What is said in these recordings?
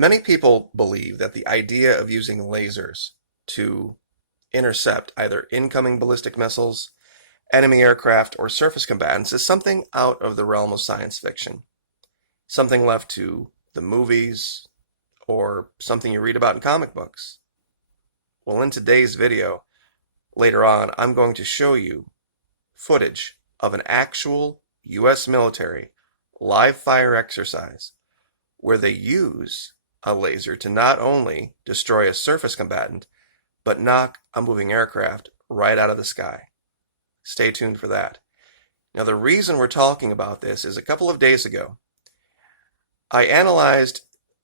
Many people believe that the idea of using lasers to intercept either incoming ballistic missiles, enemy aircraft, or surface combatants is something out of the realm of science fiction, something left to the movies, or something you read about in comic books. Well, in today's video, later on, I'm going to show you footage of an actual U.S. military live fire exercise where they use a laser to not only destroy a surface combatant, but knock a moving aircraft right out of the sky. Stay tuned for that. Now, the reason we're talking about this is a couple of days ago, I analyzed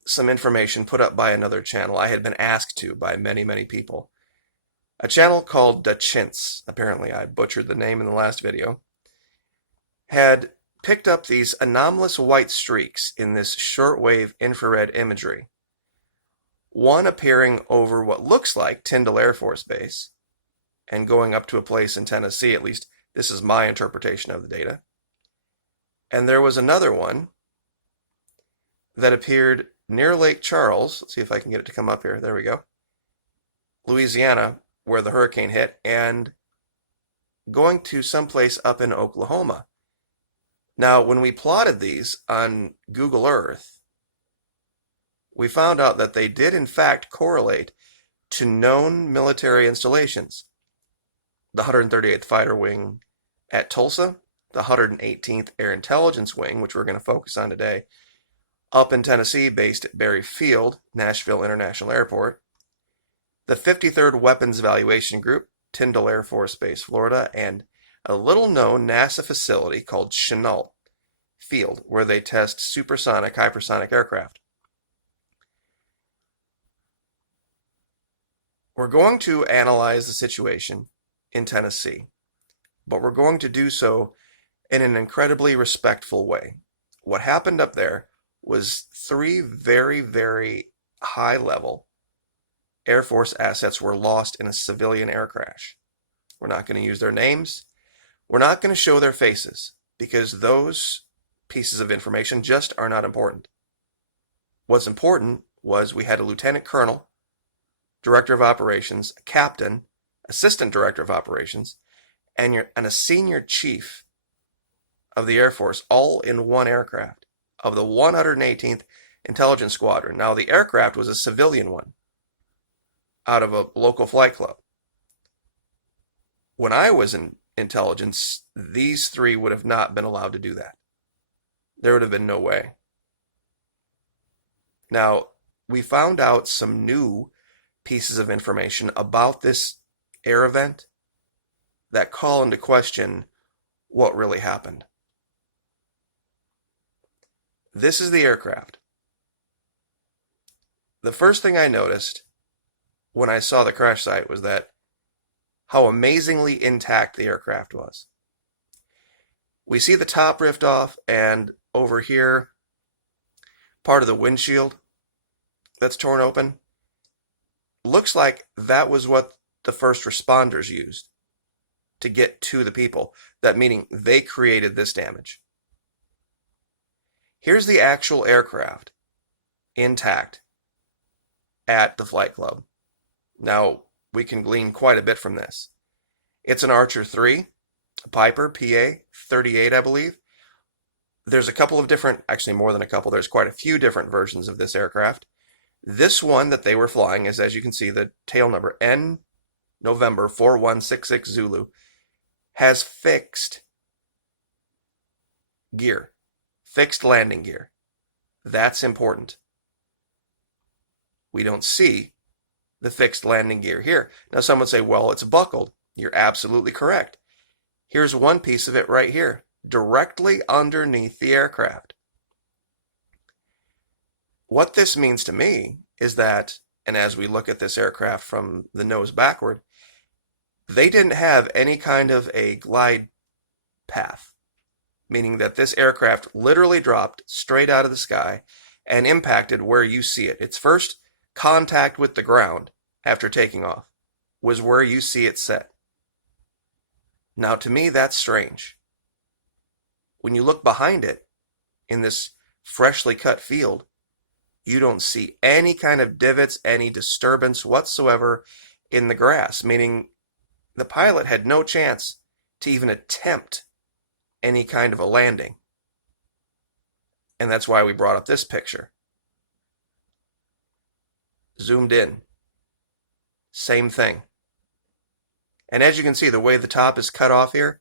some information put up by another channel I had been asked to by many people. A channel called Da Chintz, apparently I butchered the name in the last video, had picked up these anomalous white streaks in this shortwave infrared imagery. One appearing over what looks like Tyndall Air Force Base and going up to a place in Tennessee, at least this is my interpretation of the data. And there was another one that appeared near Lake Charles. Let's see if I can get it to come up here. There we go. Louisiana, where the hurricane hit, and going to someplace up in Oklahoma. Now, when we plotted these on Google Earth, we found out that they did in fact correlate to known military installations. The 138th Fighter Wing at Tulsa, the 118th Air Intelligence Wing, which we're going to focus on today, up in Tennessee, based at Berry Field, Nashville International Airport, the 53rd Weapons Evaluation Group, Tyndall Air Force Base, Florida, and a little-known NASA facility called Chennault Field, where they test supersonic, hypersonic aircraft. We're going to analyze the situation in Tennessee, but we're going to do so in an incredibly respectful way. What happened up there was three very high-level Air Force assets were lost in a civilian air crash. We're not going to use their names. We're not going to show their faces because those pieces of information just are not important. What's important was we had a lieutenant colonel, director of operations, a captain, assistant director of operations, and a senior chief of the Air Force all in one aircraft of the 118th Intelligence Squadron. Now, the aircraft was a civilian one out of a local flight club. When I was in intelligence, these three would have not been allowed to do that. There would have been no way. Now, we found out some new pieces of information about this air event that call into question what really happened. This is the aircraft. The first thing I noticed when I saw the crash site was that how amazingly intact the aircraft was. We see the top rift off, and over here, part of the windshield that's torn open. Looks like that was what the first responders used to get to the people. That meaning they created this damage. Here's the actual aircraft intact at the flight club. Now, we can glean quite a bit from this. It's an Archer 3, a Piper PA-38, I believe. There's a couple of different, actually more than a couple, there's quite a few different versions of this aircraft. This one that they were flying is, as you can see, the tail number N November 4166 Zulu, has fixed gear, fixed landing gear. That's important. We don't see the fixed landing gear here. Now, some would say, well, it's buckled. You're absolutely correct. Here's one piece of it right here, directly underneath the aircraft. What this means to me is that, and as we look at this aircraft from the nose backward, they didn't have any kind of a glide path, meaning that this aircraft literally dropped straight out of the sky and impacted where you see it. Its first contact with the ground after taking off was where you see it set. Now, to me, that's strange. When you look behind it in this freshly cut field, you don't see any kind of divots, any disturbance whatsoever in the grass, meaning the pilot had no chance to even attempt any kind of a landing. And that's why we brought up this picture. Zoomed in. Same thing. And as you can see, the way the top is cut off here,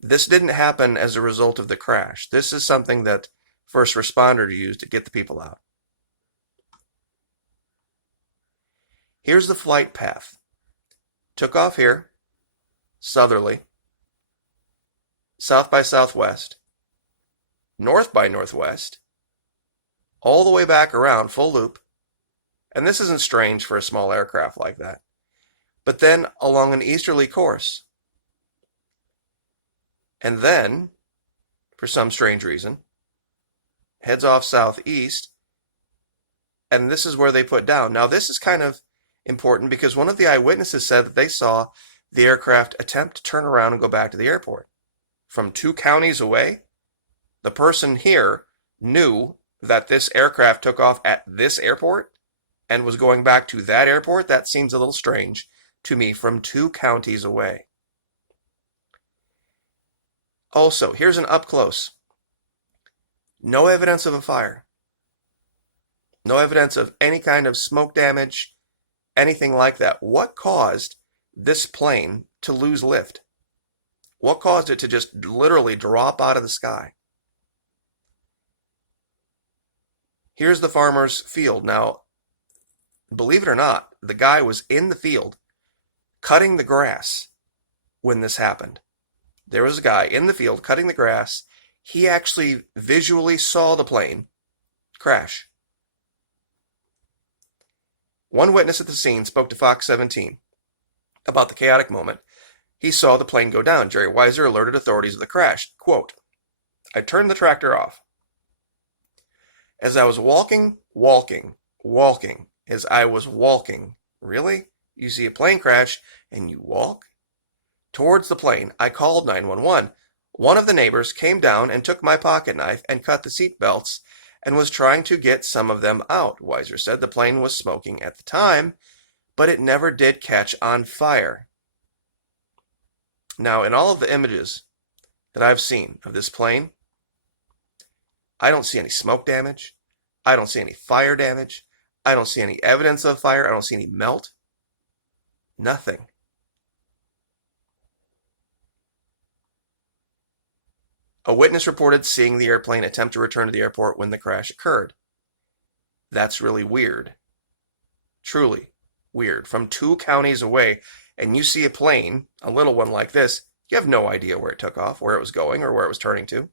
this didn't happen as a result of the crash. This is something that first responders used to get the people out. Here's the flight path. Took off here, southerly, south by southwest, north by northwest, all the way back around, full loop. And this isn't strange for a small aircraft like that. But then along an easterly course. And then, for some strange reason, heads off southeast. And this is where they put down. Now this is kind of important because one of the eyewitnesses said that they saw the aircraft attempt to turn around and go back to the airport. From 2 counties away, the person here knew that this aircraft took off at this airport and was going back to that airport. That seems a little strange to me, from 2 counties away. Also, here's an up close. No evidence of a fire. No evidence of any kind of smoke damage, anything like that. What caused this plane to lose lift? What caused it to just literally drop out of the sky? Here's the farmer's field. Now, believe it or not, the guy was in the field cutting the grass when this happened. There was a guy in the field cutting the grass. He actually visually saw the plane crash. One witness at the scene spoke to Fox 17 about the chaotic moment. He saw the plane go down. Jerry Weiser alerted authorities of the crash. Quote, "I turned the tractor off. As I was walking, as I was walking, really? You see a plane crash and you walk? Towards the plane, I called 911. One of the neighbors came down and took my pocket knife and cut the seat belts and was trying to get some of them out." Weiser said the plane was smoking at the time, but it never did catch on fire. Now, in all of the images that I've seen of this plane, I don't see any smoke damage. I don't see any fire damage. I don't see any evidence of fire. I don't see any melt. Nothing. A witness reported seeing the airplane attempt to return to the airport when the crash occurred. That's really weird. Truly weird. From 2 counties away, and you see a plane, a little one like this, you have no idea where it took off, where it was going, or where it was turning to.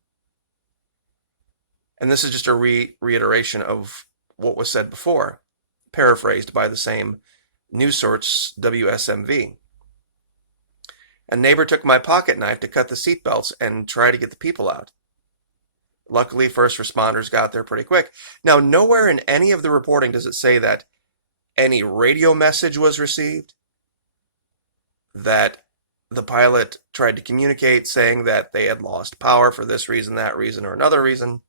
And this is just a reiteration of what was said before, paraphrased by the same news source, WSMV. A neighbor took my pocket knife to cut the seatbelts and try to get the people out. Luckily, first responders got there pretty quick. Now, nowhere in any of the reporting does it say that any radio message was received, that the pilot tried to communicate saying that they had lost power for this reason, that reason, or another reason.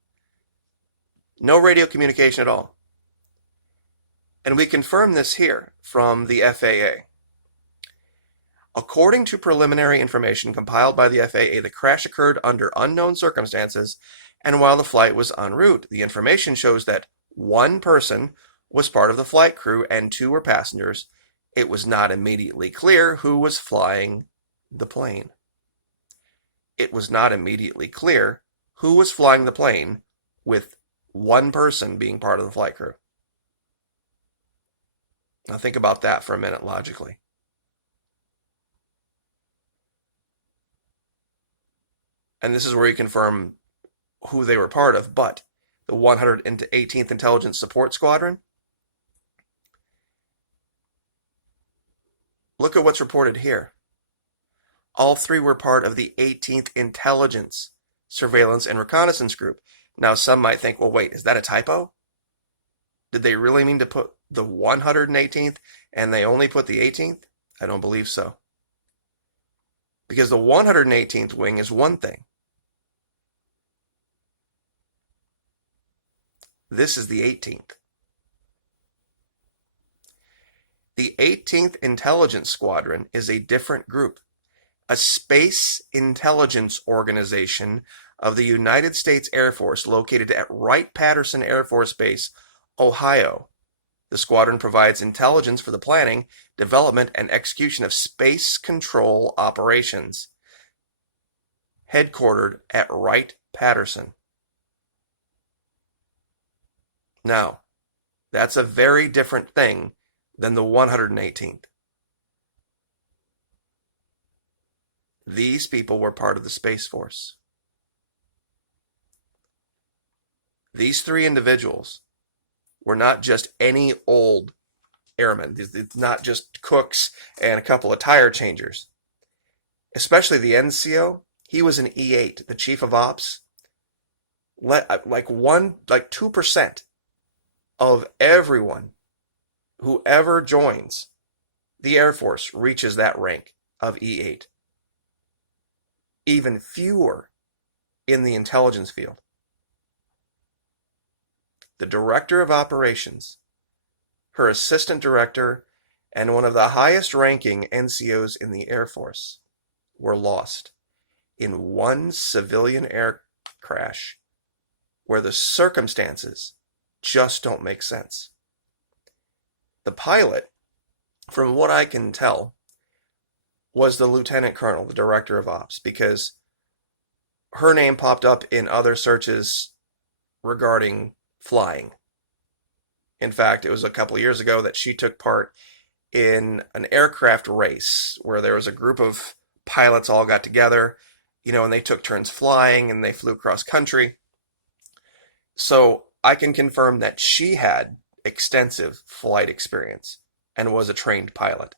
No radio communication at all. And we confirm this here from the FAA. According to preliminary information compiled by the FAA, the crash occurred under unknown circumstances and while the flight was en route. The information shows that 1 person was part of the flight crew and 2 were passengers. It was not immediately clear who was flying the plane. It was not immediately clear who was flying the plane with 1 person being part of the flight crew. Now think about that for a minute logically. And this is where you confirm who they were part of, but the 118th Intelligence Support Squadron, look at what's reported here. All 3 were part of the 18th Intelligence, Surveillance, and Reconnaissance Group. Now, some might think, well, wait, is that a typo? Did they really mean to put the 118th and they only put the 18th? I don't believe so. Because the 118th wing is one thing. This is the 18th. The 18th Intelligence Squadron is a different group, a space intelligence organization of the United States Air Force located at Wright-Patterson Air Force Base, Ohio. The squadron provides intelligence for the planning, development, and execution of space control operations. Headquartered at Wright-Patterson. Now, that's a very different thing than the 118th. These people were part of the Space Force. These three individuals were not just any old airmen. It's not just cooks and a couple of tire changers. Especially the NCO, he was an E8, the chief of ops. Like 2% of everyone who ever joins the Air Force reaches that rank of E8. Even fewer in the intelligence field. The director of operations, her assistant director, and one of the highest ranking NCOs in the Air Force were lost in one civilian air crash where the circumstances just don't make sense. The pilot, from what I can tell, was the lieutenant colonel, the director of ops, because her name popped up in other searches regarding flying. In fact, it was a couple of years ago that she took part in an aircraft race where there was a group of pilots all got together, and they took turns flying and they flew cross country. So I can confirm that she had extensive flight experience and was a trained pilot.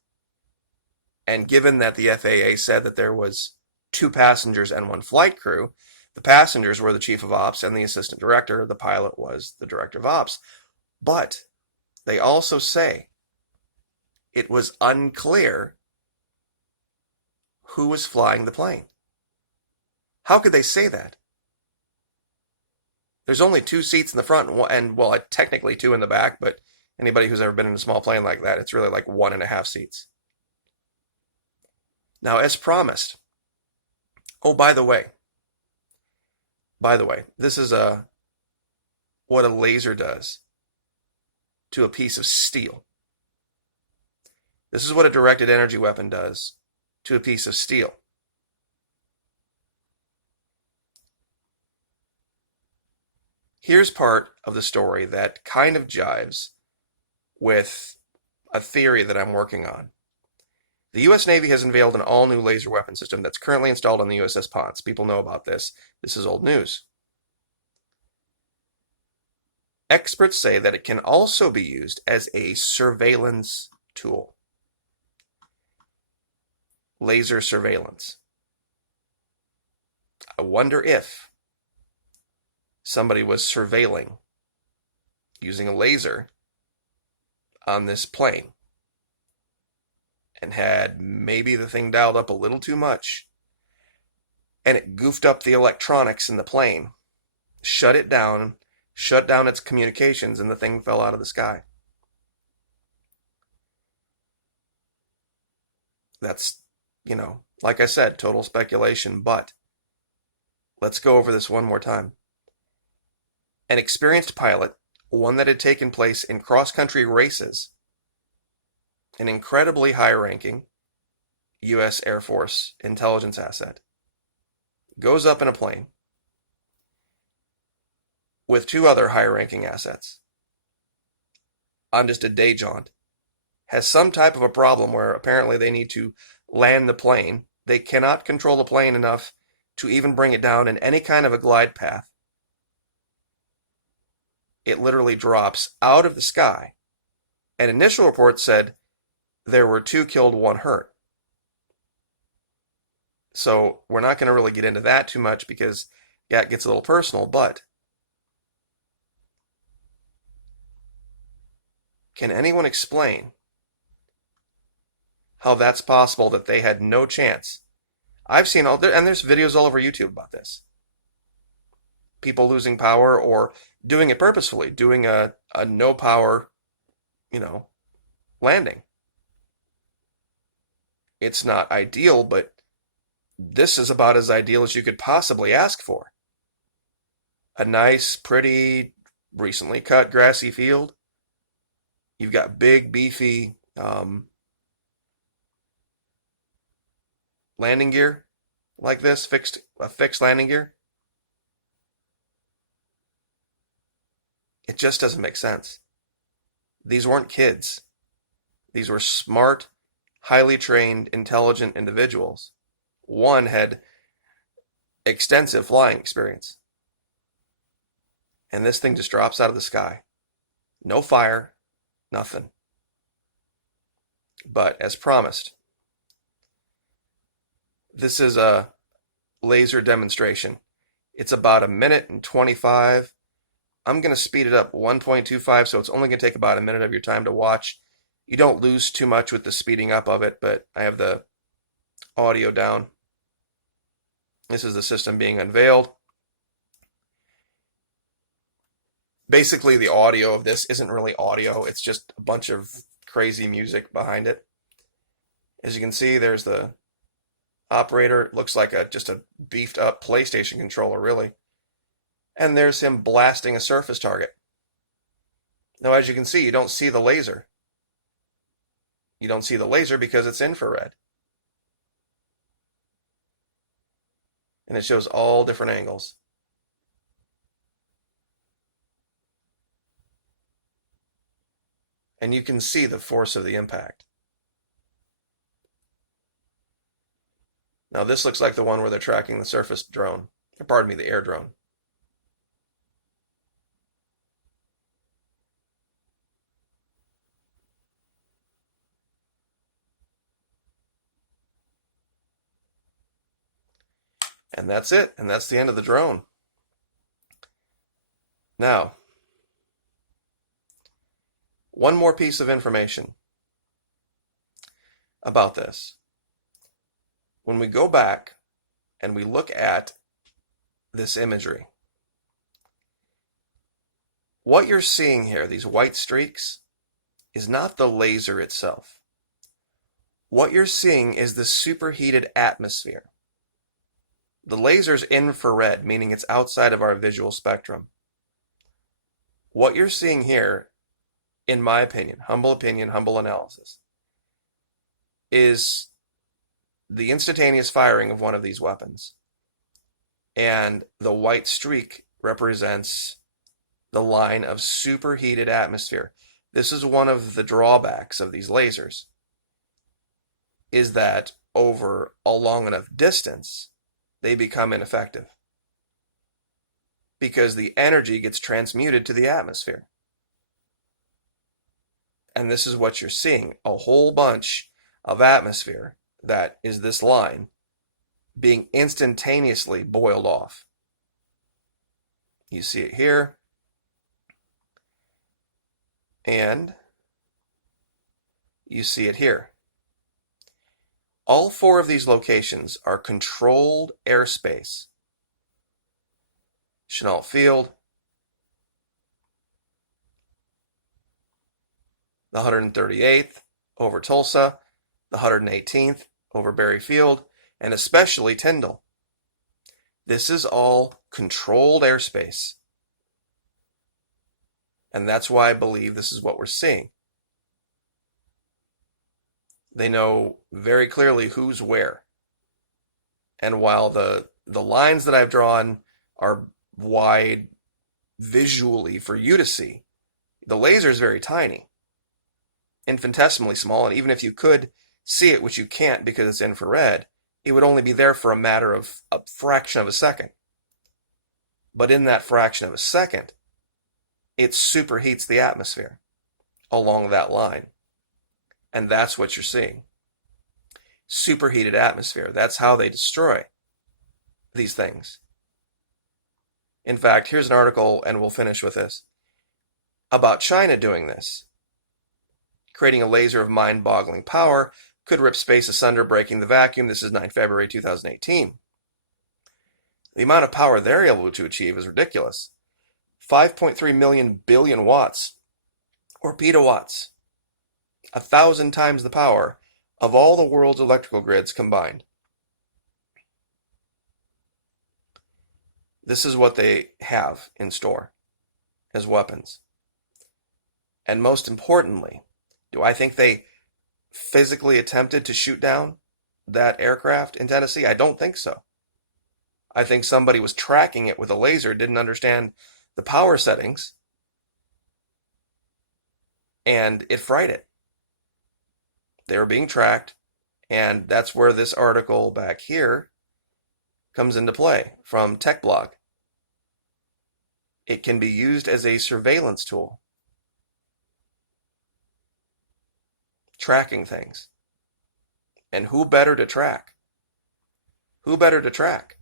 And given that the FAA said that there was 2 passengers and 1 flight crew, the passengers were the chief of ops and the assistant director. The pilot was the director of ops. But they also say it was unclear who was flying the plane. How could they say that? There's only 2 seats in the front and technically 2 in the back, but anybody who's ever been in a small plane like that, it's really like 1.5 seats. Now, as promised, by the way, this is what a laser does to a piece of steel. This is what a directed energy weapon does to a piece of steel. Here's part of the story that kind of jives with a theory that I'm working on. The U.S. Navy has unveiled an all-new laser weapon system that's currently installed on the USS Ponce. People know about this. This is old news. Experts say that it can also be used as a surveillance tool. Laser surveillance. I wonder if somebody was surveilling using a laser on this plane and had maybe the thing dialed up a little too much and it goofed up the electronics in the plane, shut down its communications, and the thing fell out of the sky. That's, like I said, total speculation, but let's go over this one more time. An experienced pilot, one that had taken place in cross-country races, an incredibly high-ranking U.S. Air Force intelligence asset, goes up in a plane with 2 other high-ranking assets on just a day jaunt, has some type of a problem where apparently they need to land the plane. They cannot control the plane enough to even bring it down in any kind of a glide path. It literally drops out of the sky. An initial report said there were 2 killed, 1 hurt. So we're not going to really get into that too much because it gets a little personal, but can anyone explain how that's possible that they had no chance? I've seen and there's videos all over YouTube about this. People losing power or doing it purposefully, doing a no power, landing. It's not ideal, but this is about as ideal as you could possibly ask for. A nice, pretty, recently cut grassy field. You've got big, beefy landing gear like this, a fixed landing gear. It just doesn't make sense. These weren't kids. These were smart, highly trained, intelligent individuals. One had extensive flying experience. And this thing just drops out of the sky. No fire, nothing. But as promised, this is a laser demonstration. It's about 1 minute and 25. I'm going to speed it up 1.25, so it's only going to take about 1 minute of your time to watch. You don't lose too much with the speeding up of it, but I have the audio down. This is the system being unveiled. Basically, the audio of this isn't really audio. It's just a bunch of crazy music behind it. As you can see, there's the operator. It looks like just a beefed up PlayStation controller, really. And there's him blasting a surface target. Now, as you can see, you don't see the laser. You don't see the laser because it's infrared. And it shows all different angles. And you can see the force of the impact. Now this looks like the one where they're tracking the surface drone, or pardon me, the air drone. And that's it, and that's the end of the drone. Now, one more piece of information about this. When we go back and we look at this imagery, what you're seeing here, these white streaks, is not the laser itself. What you're seeing is the superheated atmosphere. The laser's infrared, meaning it's outside of our visual spectrum. What you're seeing here, in my opinion, humble analysis, is the instantaneous firing of one of these weapons. And the white streak represents the line of superheated atmosphere. This is one of the drawbacks of these lasers, is that over a long enough distance, they become ineffective because the energy gets transmuted to the atmosphere. And this is what you're seeing, a whole bunch of atmosphere that is this line being instantaneously boiled off. You see it here, and you see it here. All four of these locations are controlled airspace. Chennault Field, the 138th over Tulsa, the 118th over Berry Field, and especially Tyndall. This is all controlled airspace. And that's why I believe this is what we're seeing. They know very clearly who's where. And while the lines that I've drawn are wide visually for you to see, the laser is very tiny, infinitesimally small, and even if you could see it, which you can't because it's infrared, it would only be there for a matter of a fraction of a second. But in that fraction of a second, it superheats the atmosphere along that line. And that's what you're seeing. Superheated atmosphere. That's how they destroy these things. In fact, here's an article, and we'll finish with this, about China doing this. Creating a laser of mind-boggling power could rip space asunder, breaking the vacuum. This is 9 February 2018. The amount of power they're able to achieve is ridiculous. 5.3 million billion watts, or petawatts. 1,000 times the power of all the world's electrical grids combined, this is what they have in store as weapons. And most importantly, do I think they physically attempted to shoot down that aircraft in Tennessee? I don't think so. I think somebody was tracking it with a laser, didn't understand the power settings, and it fried it. They were being tracked, and that's where this article back here comes into play from TechBlog. It can be used as a surveillance tool, tracking things. And who better to track? Who better to track?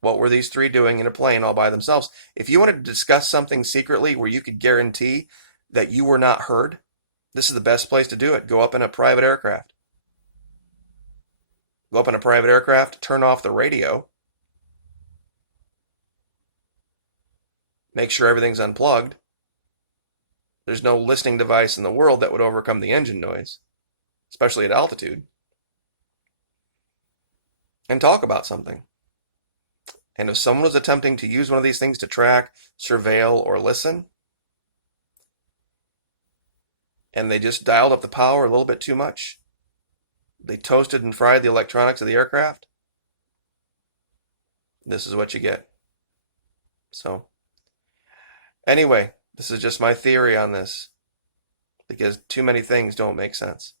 What were these three doing in a plane all by themselves? If you wanted to discuss something secretly where you could guarantee that you were not heard, this is the best place to do it. Go up in a private aircraft. Go up in a private aircraft, turn off the radio, make sure everything's unplugged. There's no listening device in the world that would overcome the engine noise, especially at altitude, and talk about something. And if someone was attempting to use one of these things to track, surveil, or listen, and they just dialed up the power a little bit too much, they toasted and fried the electronics of the aircraft, this is what you get. So, anyway, this is just my theory on this, because too many things don't make sense.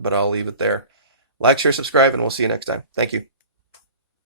But I'll leave it there. Like, share, subscribe, and we'll see you next time. Thank you.